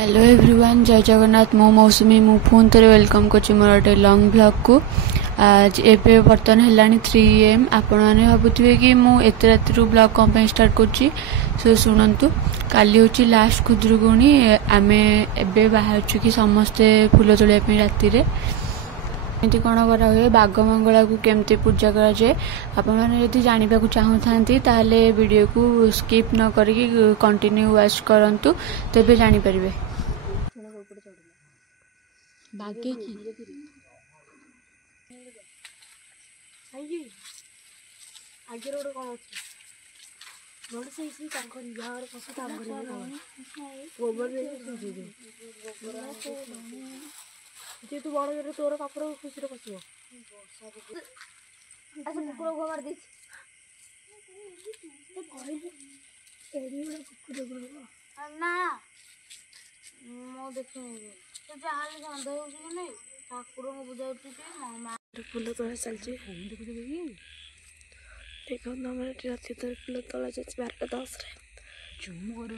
Hello everyone, जय जगन्नाथ। मो मौसुमी मु फोन थे वेलकम कर मोर गोटे लंग ब्लॉग को। आज एवं बर्तन है 3 AM। आपण मैंने भावुवे कि मुझे एत राति ब्लॉग कौन स्टार्ट कर सो शुणु। काली हूँ लास्ट खुदुरुकुणी। आम ए बाहर कि समस्ते फूल तोड़ापी राति एमती कौन करा हुए बाघ मंगला को केमती पूजा कराए आपण मैंने जानवा चाहूँ ताले वीडियो को स्किप न करी कंटिन्यू वॉच करंतु तेबे जानी परिबे। बागे की आगे रोड कौन अच्छे रोड से बाहर पशु काम कर तू बड़ जो तोर पापर खुशी पशु कुकुर मार दे ना मो देखी जहाँ सन्देह हो ठाकुर को पूजा उठी फूल तोड़ा चलती देखो राति तो फूल तोड़ा जाए 12:10 झुम कर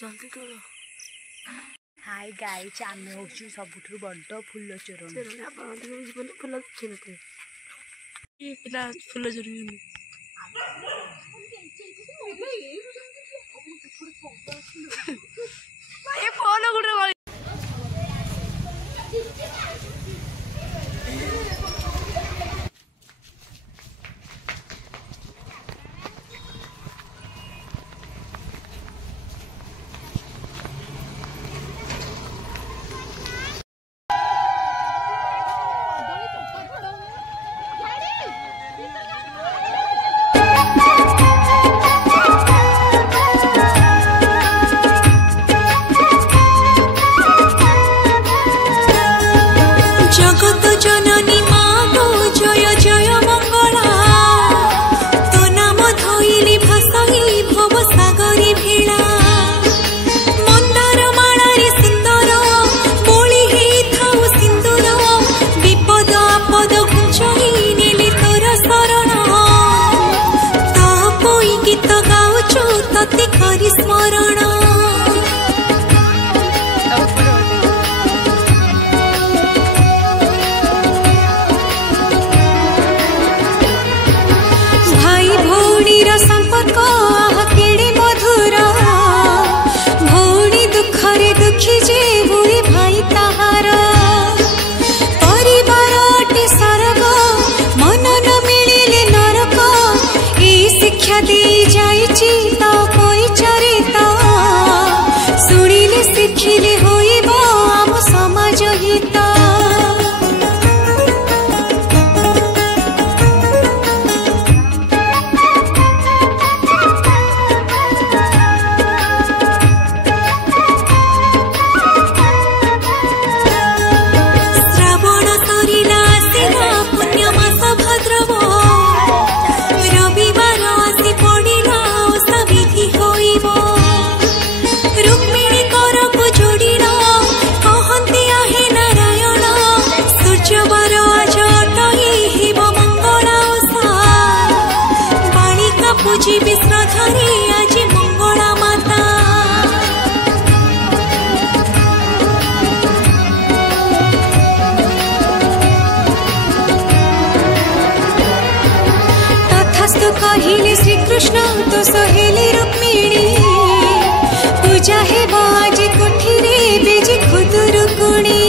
जल्दी करो। हाय गाइस, आम हूँ सबुठ बड़ फूल चोर फूल खेलते पिला फूल चोरी कहिले श्री कृष्ण तो सहेली रुक्मिणी पूजा हे बाजे कोठी रे बेजे खुदुरुकुणी।